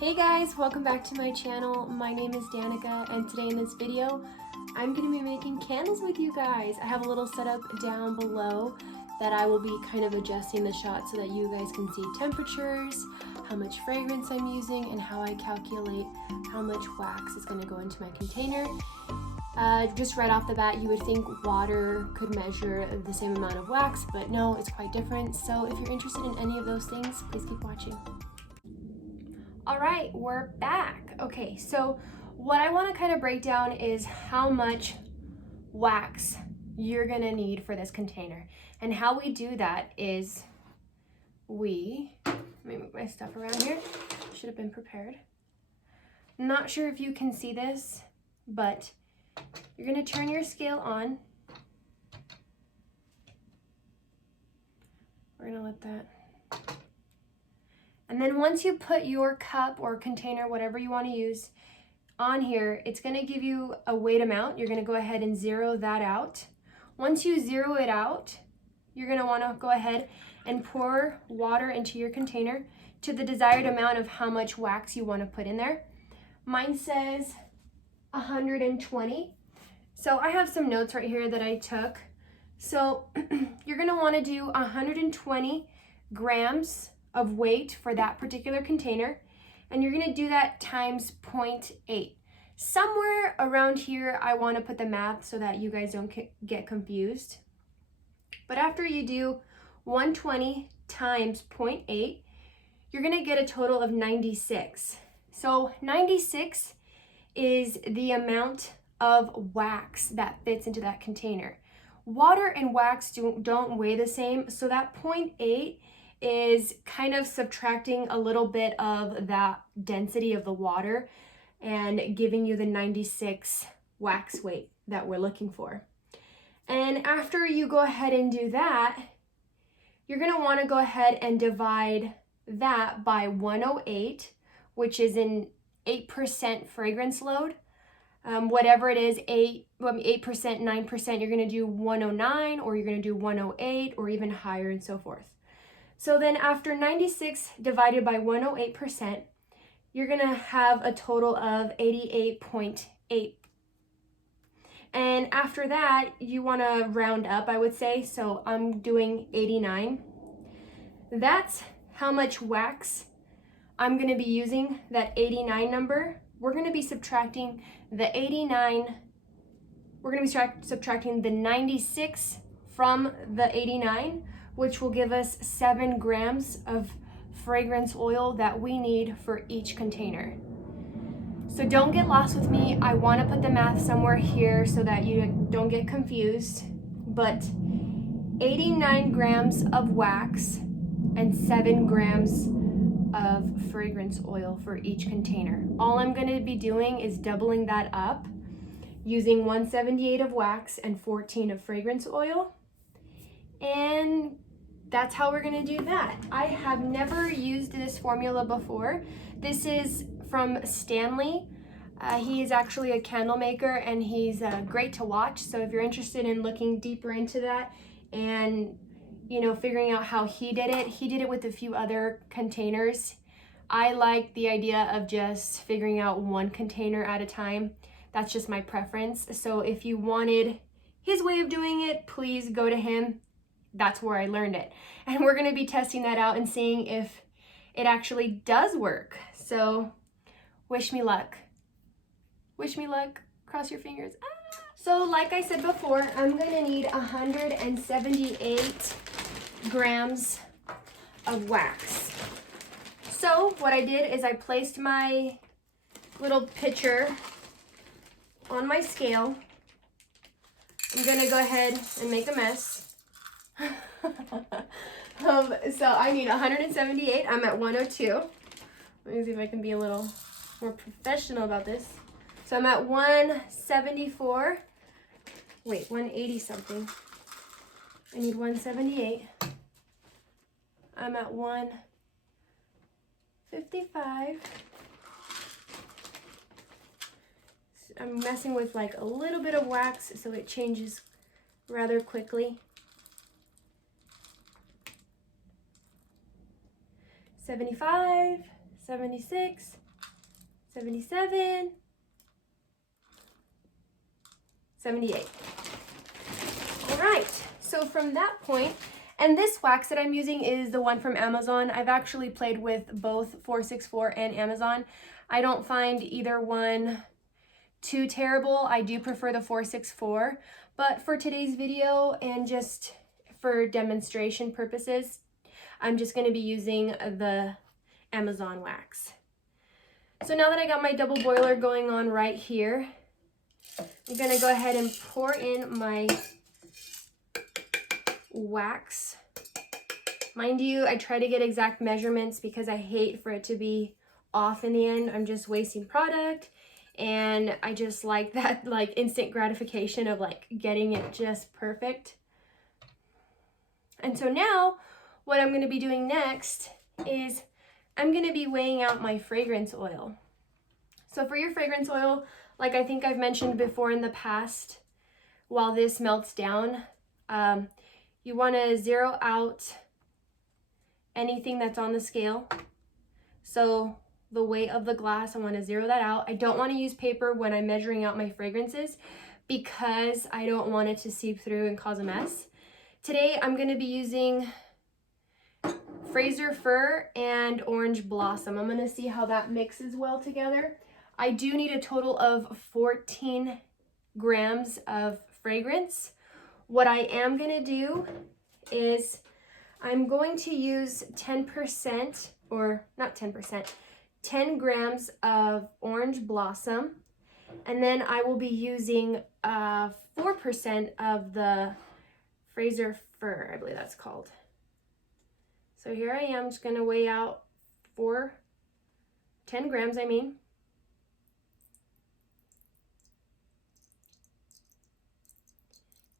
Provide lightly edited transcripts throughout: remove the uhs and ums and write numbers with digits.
Hey guys, welcome back to my channel. My name is Danica, and today in this video I'm going to be making candles with you guys. I have a little setup down below that I will be kind of adjusting the shot so that you guys can see temperatures, how much fragrance I'm using, and how I calculate how much wax is going to go into my container. Just right off the bat, you would think water could measure the same amount of wax, but no, it's quite different. So if you're interested in any of those things, please keep watching. All right, we're back. Okay, so what I want to kind of break down is how much wax you're gonna need for this container. And how we do that is let me move my stuff around here. Should have been prepared. Not sure if you can see this, but you're gonna turn your scale on. We're gonna let that. And then once you put your cup or container, whatever you want to use, on here, it's going to give you a weight amount. You're going to go ahead and zero that out. Once you zero it out, you're going to want to go ahead and pour water into your container to the desired amount of how much wax you want to put in there. Mine says 120. So I have some notes right here that I took. So you're going to want to do 120 grams of weight for that particular container, and you're going to do that times 0.8. Somewhere around here I want to put the math so that you guys don't get confused, but after you do 120 times 0.8, you're going to get a total of 96. So 96 is the amount of wax that fits into that container. Water and wax don't weigh the same, so that 0.8 is kind of subtracting a little bit of that density of the water and giving you the 96 wax weight that we're looking for. And after you go ahead and do that, you're going to want to go ahead and divide that by 108, which is an 8% fragrance load. Whatever it is, 8%, 9%, you're going to do 109, or you're going to do 108, or even higher, and so forth. So then after 96 divided by 108%, you're going to have a total of 88.8. And after that, you want to round up, I would say. So I'm doing 89. That's how much wax I'm going to be using, that 89 number. We're going to be subtracting the 89. We're going to be subtracting the 96 from the 89, which will give us 7 grams of fragrance oil that we need for each container. So don't get lost with me. I want to put the math somewhere here so that you don't get confused, but 89 grams of wax and 7 grams of fragrance oil for each container. All I'm going to be doing is doubling that up, using 178 of wax and 14 of fragrance oil. And that's how we're gonna do that. I have never used this formula before. This is from Stanley. He is actually a candle maker, and he's great to watch. So if you're interested in looking deeper into that and figuring out how he did it with a few other containers. I like the idea of just figuring out one container at a time. That's just my preference. So if you wanted his way of doing it, please go to him. That's where I learned it. And we're going to be testing that out and seeing if it actually does work. So wish me luck. Wish me luck. Cross your fingers. Ah! So like I said before, I'm going to need 178 grams of wax. So what I did is I placed my little pitcher on my scale. I'm going to go ahead and make a mess. So I need 178. I'm at 102. Let me see if I can be a little more professional about this. So I'm at 174. Wait, 180 something. I need 178. I'm at 155. I'm messing with like a little bit of wax so it changes rather quickly. 75, 76, 77, 78. All right, so from that point, and this wax that I'm using is the one from Amazon. I've actually played with both 464 and Amazon. I don't find either one too terrible. I do prefer the 464, but for today's video and just for demonstration purposes, I'm just going to be using the Amazon wax. So now that I got my double boiler going on right here, I'm going to go ahead and pour in my wax. Mind you, I try to get exact measurements because I hate for it to be off in the end. I'm just wasting product, and I just like that like instant gratification of like getting it just perfect. And so now what I'm going to be doing next is I'm going to be weighing out my fragrance oil. So for your fragrance oil, like I think I've mentioned before in the past, while this melts down, you want to zero out anything that's on the scale. So the weight of the glass, I want to zero that out. I don't want to use paper when I'm measuring out my fragrances because I don't want it to seep through and cause a mess. Today I'm going to be using Fraser Fir and Orange Blossom. I'm going to see how that mixes well together. I do need a total of 14 grams of fragrance. What I am going to do is I'm going to use 10%, or not 10%, 10 grams of Orange Blossom, and then I will be using 4% of the Fraser Fir, I believe that's called. So here I am, just going to weigh out 10 grams, I mean.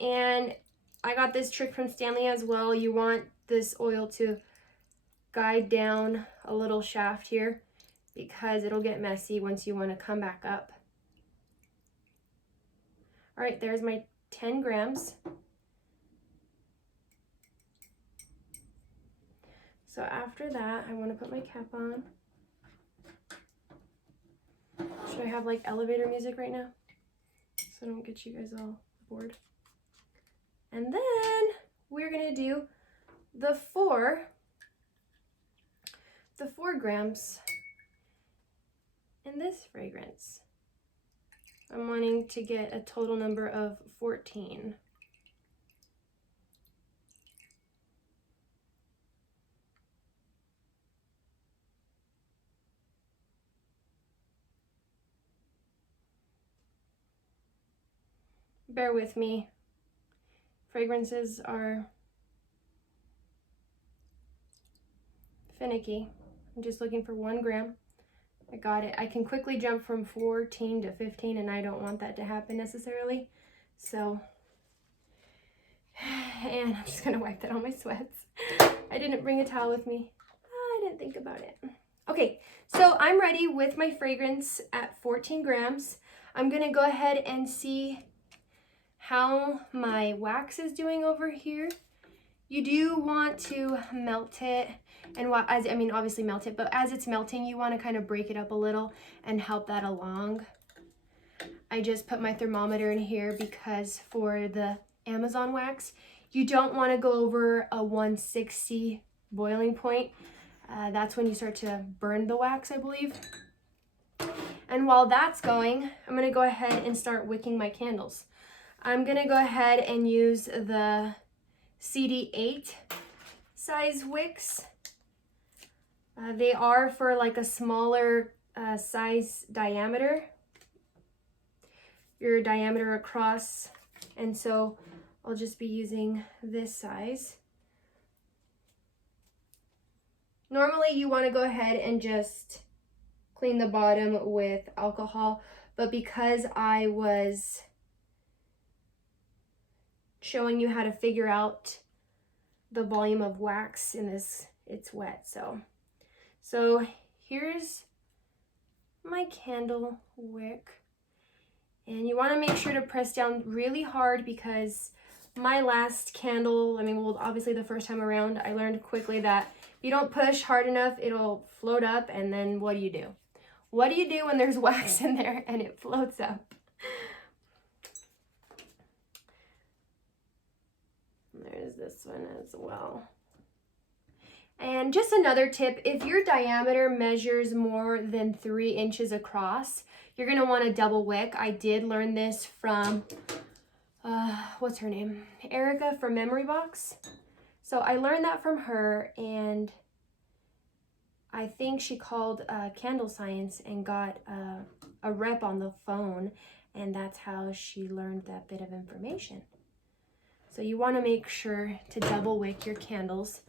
And I got this trick from Stanley as well. You want this oil to guide down a little shaft here because it'll get messy once you want to come back up. All right, there's my 10 grams. So after that, I want to put my cap on. Should I have like elevator music right now? So I don't get you guys all bored. And then we're gonna do the 4 grams in this fragrance. I'm wanting to get a total number of 14. Bear with me. Fragrances are finicky. I'm just looking for 1 gram. I got it. I can quickly jump from 14 to 15, and I don't want that to happen necessarily. So, and I'm just gonna wipe that on my sweats. I didn't bring a towel with me. I didn't think about it. Okay, so I'm ready with my fragrance at 14 grams. I'm gonna go ahead and see how my wax is doing over here. You do want to melt it, and obviously melt it, but as it's melting, you want to kind of break it up a little and help that along. I just put my thermometer in here because for the Amazon wax, you don't want to go over a 160 boiling point. That's when you start to burn the wax, I believe. And while that's going, I'm going to go ahead and start wicking my candles. I'm going to go ahead and use the CD8 size wicks. They are for like a smaller size diameter, your diameter across, and so I'll just be using this size. Normally you want to go ahead and just clean the bottom with alcohol, but because I was showing you how to figure out the volume of wax in this, it's wet. So here's my candle wick, and you want to make sure to press down really hard because my last candle, obviously the first time around, I learned quickly that if you don't push hard enough, it'll float up, and then what do? What do you do when there's wax in there and it floats up? There's this one as well. And just another tip, if your diameter measures more than 3 inches across, you're gonna wanna double wick. I did learn this from, what's her name? Erica from Memory Box. So I learned that from her, and I think she called Candle Science and got a rep on the phone, and that's how she learned that bit of information. So you want to make sure to double wick your candles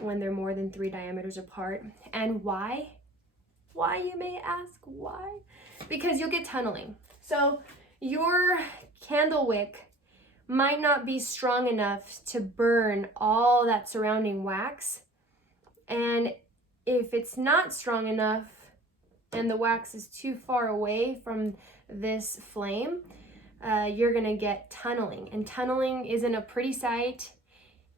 when they're more than 3 diameters apart. And why? Why, you may ask, why? Because you'll get tunneling. So your candle wick might not be strong enough to burn all that surrounding wax. And if it's not strong enough and the wax is too far away from this flame, you're gonna get tunneling, and tunneling isn't a pretty sight,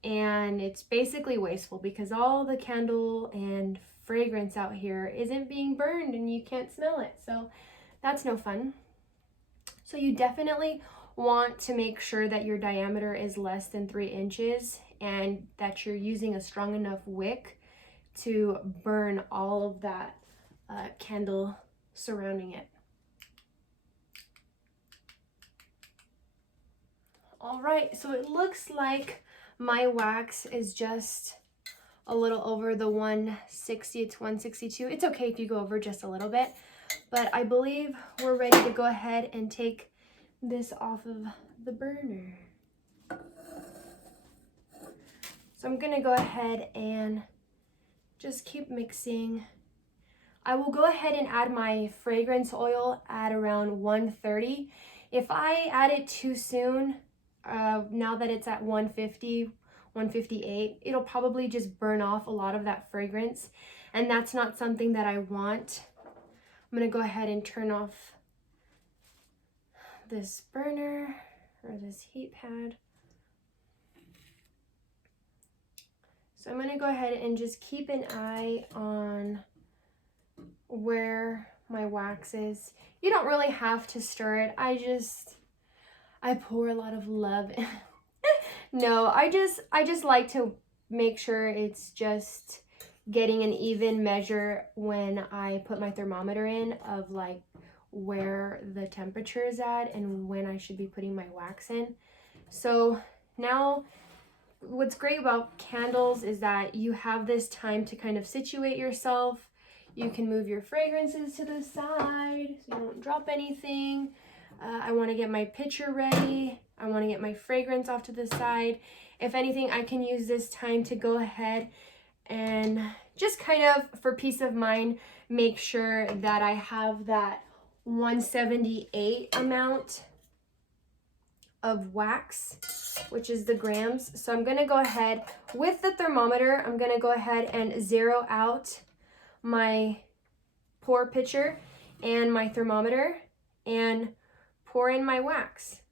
and it's basically wasteful because all the candle and fragrance out here isn't being burned and you can't smell it, so that's no fun. So you definitely want to make sure that your diameter is less than 3 inches and that you're using a strong enough wick to burn all of that candle surrounding it. All right, so it looks like my wax is just a little over the 160, it's 162. It's okay if you go over just a little bit, but I believe we're ready to go ahead and take this off of the burner. So I'm gonna go ahead and just keep mixing. I will go ahead and add my fragrance oil at around 130. If I add it too soon, now that it's at 150, 158, it'll probably just burn off a lot of that fragrance, and that's not something that I want. I'm gonna go ahead and turn off this burner or this heat pad. So I'm gonna go ahead and just keep an eye on where my wax is. You don't really have to stir it. I pour a lot of love in. No, I just like to make sure it's just getting an even measure when I put my thermometer in of like where the temperature is at and when I should be putting my wax in. So now what's great about candles is that you have this time to kind of situate yourself. You can move your fragrances to the side so you don't drop anything. I want to get my pitcher ready. I want to get my fragrance off to the side. If anything, I can use this time to go ahead and just kind of, for peace of mind, make sure that I have that 178 amount of wax, which is the grams. So I'm going to go ahead with the thermometer. I'm going to go ahead and zero out my pour pitcher and my thermometer and pour in my wax.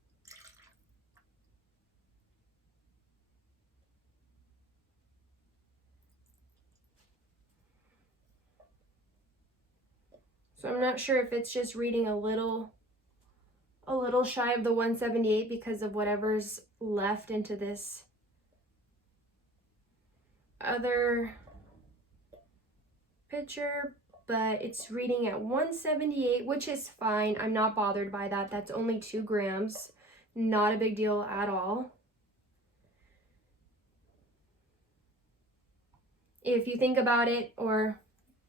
So I'm not sure if it's just reading a little shy of the 178 because of whatever's left into this other pitcher, but it's reading at 178, which is fine. I'm not bothered by that. That's only 2 grams. Not a big deal at all. If you think about it, or,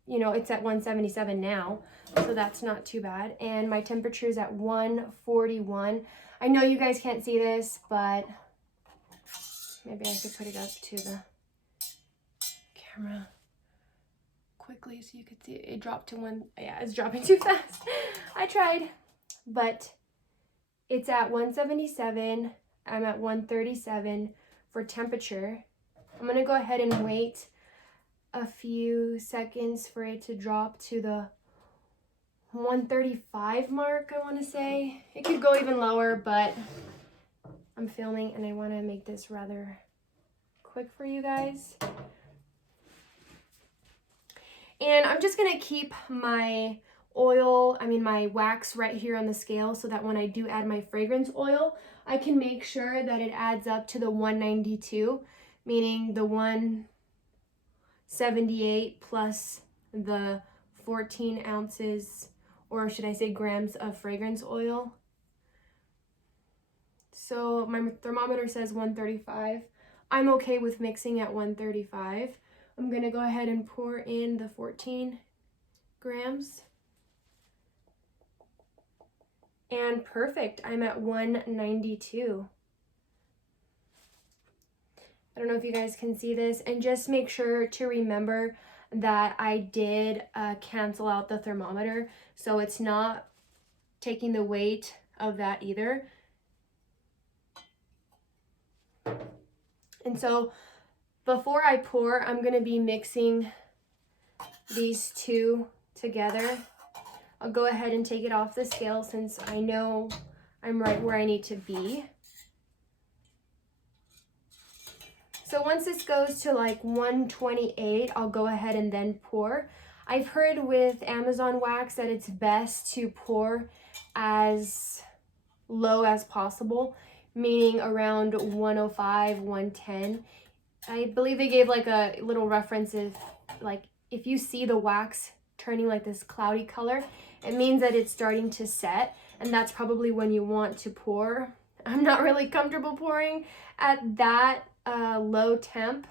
you know, it's at 177 now, so that's not too bad. And my temperature is at 141. I know you guys can't see this, but maybe I could put it up to the camera quickly so you could see it. It dropped to 1. Yeah, it's dropping too fast. I tried, but it's at 177. I'm at 137 for temperature. I'm gonna go ahead and wait a few seconds for it to drop to the 135 mark, I want to say. It could go even lower, but I'm filming and I want to make this rather quick for you guys. And I'm just going to keep my my wax right here on the scale, so that when I do add my fragrance oil, I can make sure that it adds up to the 192, meaning the 178 plus the 14 ounces, or should I say grams, of fragrance oil. So my thermometer says 135. I'm okay with mixing at 135. I'm gonna go ahead and pour in the 14 grams. And perfect, I'm at 192. I don't know if you guys can see this, and just make sure to remember that I did cancel out the thermometer, so it's not taking the weight of that either. And so before I pour, I'm gonna be mixing these two together. I'll go ahead and take it off the scale since I know I'm right where I need to be. So once this goes to like 128, I'll go ahead and then pour. I've heard with Amazon wax that it's best to pour as low as possible, meaning around 105, 110. I believe they gave like a little reference of like if you see the wax turning like this cloudy color, it means that it's starting to set, and that's probably when you want to pour. I'm not really comfortable pouring at that low temp,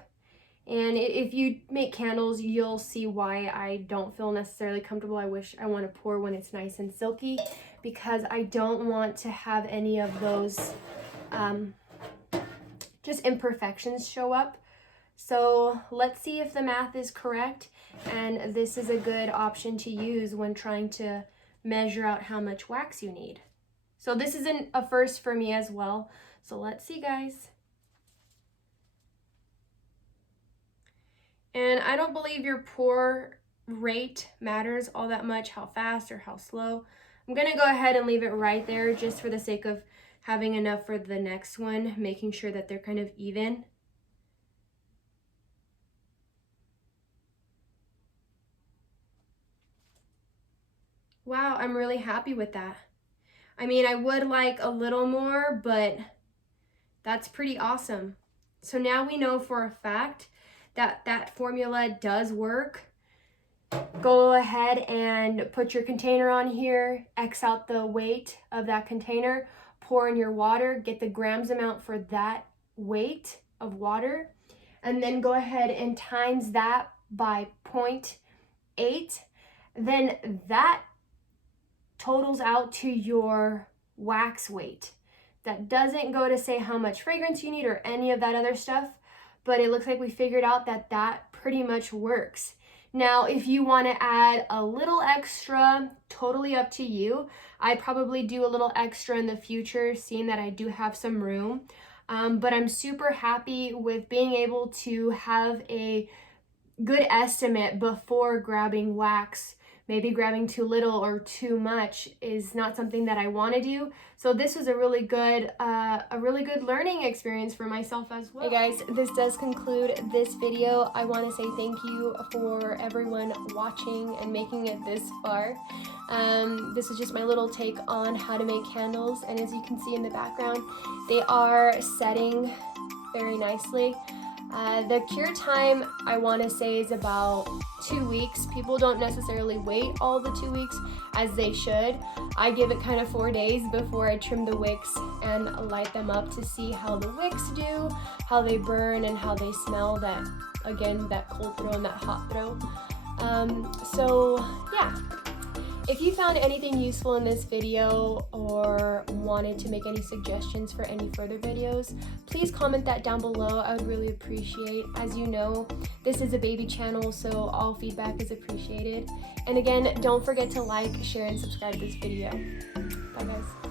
and if you make candles, you'll see why I don't feel necessarily comfortable. I want to pour when it's nice and silky, because I don't want to have any of those just imperfections show up. So let's see if the math is correct, and this is a good option to use when trying to measure out how much wax you need. So this is a first for me as well. So let's see, guys. And I don't believe your pour rate matters all that much, how fast or how slow. I'm gonna go ahead and leave it right there just for the sake of having enough for the next one, making sure that they're kind of even. Wow, I'm really happy with that. I mean, I would like a little more, but that's pretty awesome. So now we know for a fact that that formula does work. Go ahead and put your container on here, X out the weight of that container, pour in your water, get the grams amount for that weight of water, and then go ahead and times that by 0.8. Then that totals out to your wax weight. That doesn't go to say how much fragrance you need or any of that other stuff, but it looks like we figured out that that pretty much works. Now, if you want to add a little extra, totally up to you. I'd probably do a little extra in the future, seeing that I do have some room. But I'm super happy with being able to have a good estimate before grabbing wax. Maybe grabbing too little or too much is not something that I want to do. So this was a really good learning experience for myself as well. Hey guys, this does conclude this video. I want to say thank you for everyone watching and making it this far. This is just my little take on how to make candles, and as you can see in the background, they are setting very nicely. The cure time, I want to say, is about 2 weeks. People don't necessarily wait all the 2 weeks as they should. I give it kind of 4 days before I trim the wicks and light them up to see how the wicks do, how they burn, and how they smell. That, again, that cold throw and that hot throw. So yeah. If you found anything useful in this video or wanted to make any suggestions for any further videos, please comment that down below. I would really appreciate. As you know, this is a baby channel, so all feedback is appreciated. And again, don't forget to like, share, and subscribe to this video. Bye guys.